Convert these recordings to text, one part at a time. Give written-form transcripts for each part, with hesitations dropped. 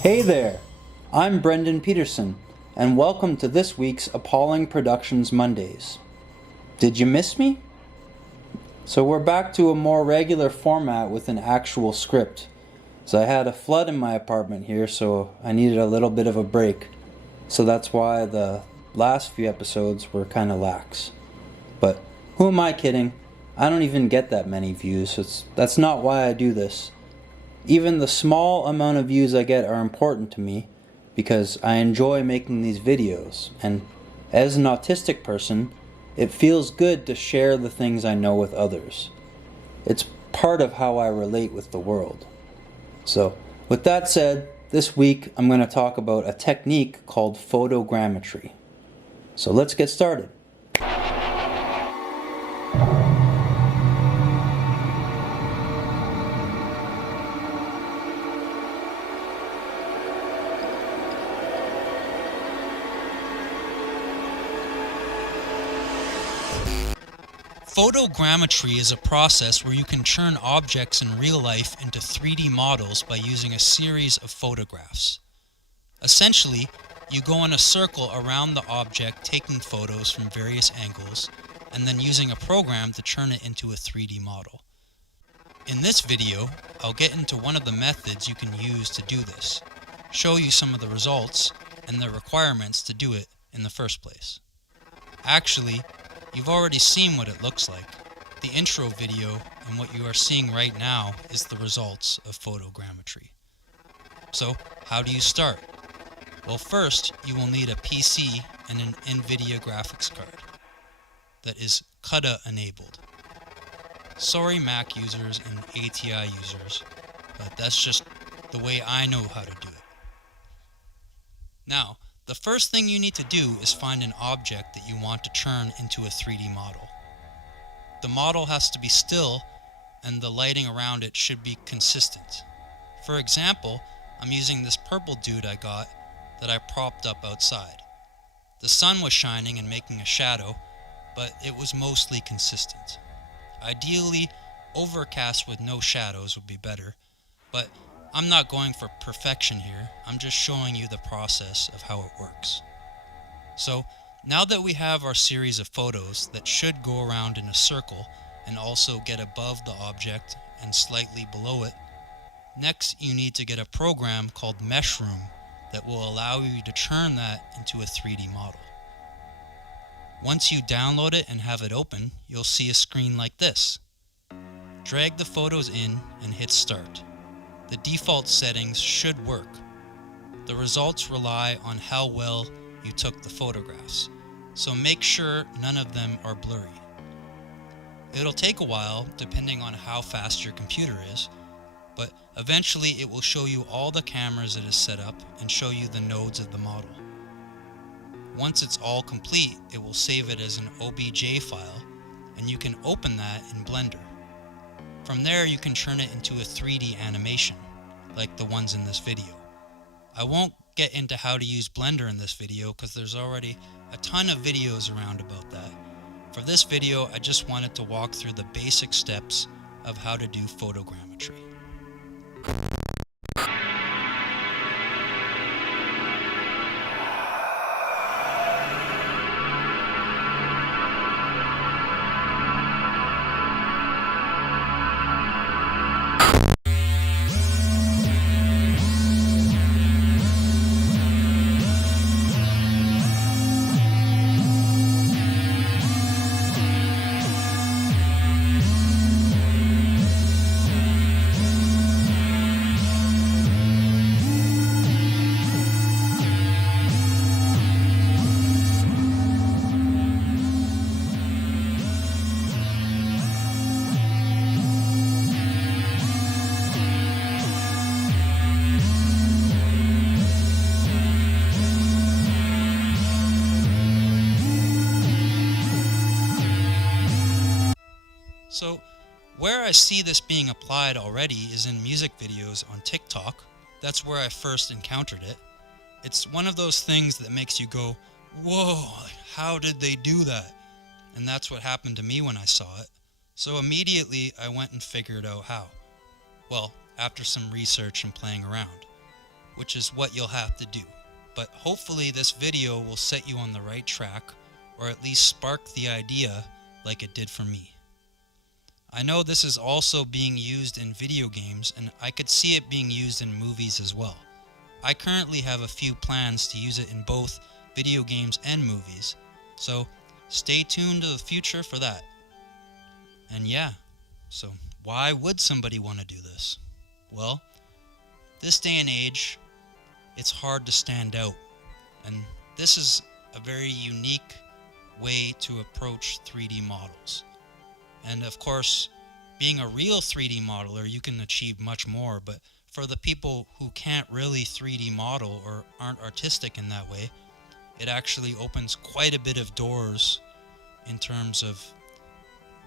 Hey there, I'm Brendan Petersen, and welcome to this week's Appalling Productions Mondays. Did you miss me? So we're back to a more regular format with an actual script. So I had a flood in my apartment here, so I needed a little bit of a break. So that's why the last few episodes were kind of lax. But who am I kidding? I don't even get that many views. That's not why I do this. Even the small amount of views I get are important to me because I enjoy making these videos, and as an autistic person, it feels good to share the things I know with others. It's part of how I relate with the world. So, with that said, this week I'm going to talk about a technique called photogrammetry. So let's get started. Photogrammetry is a process where you can turn objects in real life into 3D models by using a series of photographs. Essentially, you go in a circle around the object taking photos from various angles and then using a program to turn it into a 3D model. In this video, I'll get into one of the methods you can use to do this, show you some of the results and the requirements to do it in the first place. Actually, you've already seen what it looks like. The intro video and what you are seeing right now is the results of photogrammetry. So, how do you start? Well, first, you will need a PC and an NVIDIA graphics card that is CUDA enabled. Sorry Mac users and ATI users, but that's just the way I know how to do it. Now, the first thing you need to do is find an object that you want to turn into a 3D model. The model has to be still, and the lighting around it should be consistent. For example, I'm using this purple dude I got that I propped up outside. The sun was shining and making a shadow, but it was mostly consistent. Ideally, overcast with no shadows would be better, but I'm not going for perfection here, I'm just showing you the process of how it works. So, now that we have our series of photos that should go around in a circle and also get above the object and slightly below it, next you need to get a program called Meshroom that will allow you to turn that into a 3D model. Once you download it and have it open, you'll see a screen like this. Drag the photos in and hit start. The default settings should work. The results rely on how well you took the photographs, so make sure none of them are blurry. It'll take a while depending on how fast your computer is, but eventually it will show you all the cameras it is set up and show you the nodes of the model. Once it's all complete, it will save it as an OBJ file, and you can open that in Blender. From there, you can turn it into a 3D animation, like the ones in this video. I won't get into how to use Blender in this video because there's already a ton of videos around about that. For this video, I just wanted to walk through the basic steps of how to do photogrammetry. So, where I see this being applied already is in music videos on TikTok. That's where I first encountered it. It's one of those things that makes you go, whoa, how did they do that? And that's what happened to me when I saw it. So immediately I went and figured out how. Well, after some research and playing around. which is what you'll have to do. But hopefully this video will set you on the right track, or at least spark the idea like it did for me. I know this is also being used in video games, and I could see it being used in movies as well. I currently have a few plans to use it in both video games and movies, so stay tuned to the future for that. And yeah, so why would somebody want to do this? Well, this day and age, it's hard to stand out, and this is a very unique way to approach 3D models. And of course, being a real 3D modeler, you can achieve much more, but for the people who can't really 3D model or aren't artistic in that way, it actually opens quite a bit of doors in terms of,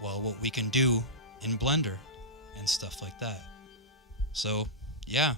well, what we can do in Blender and stuff like that. So, yeah.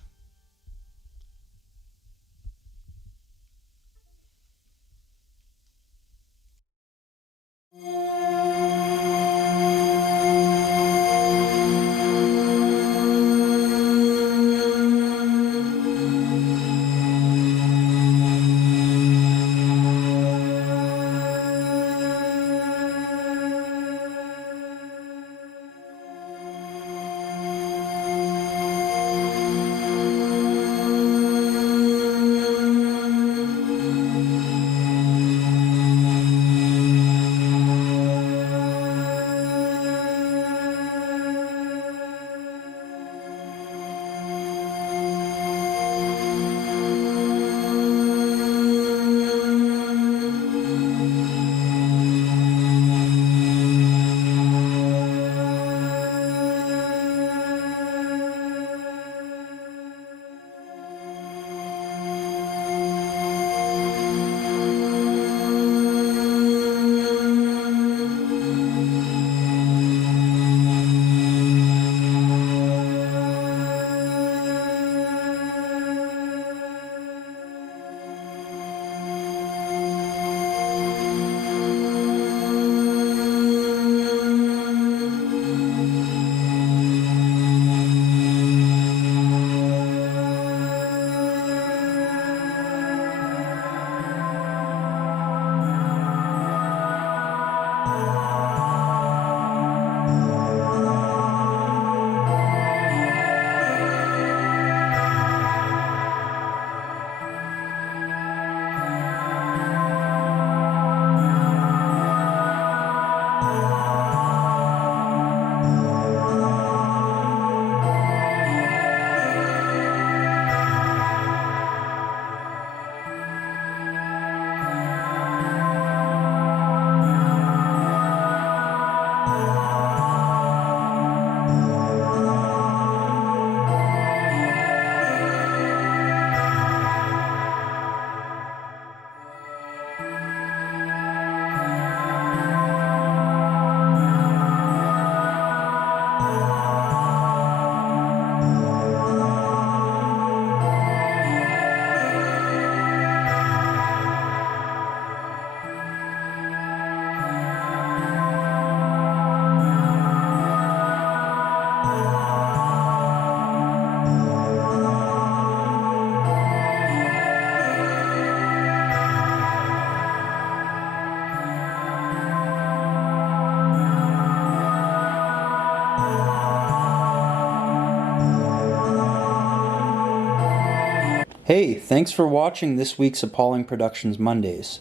Hey, thanks for watching this week's Appalling Productions Mondays.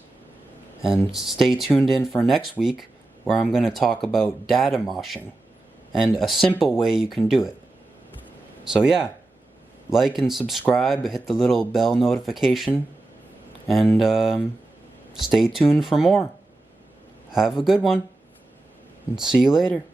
And stay tuned in for next week, where I'm going to talk about data moshing and a simple way you can do it. So yeah, like and subscribe, hit the little bell notification, and stay tuned for more. Have a good one, and see you later.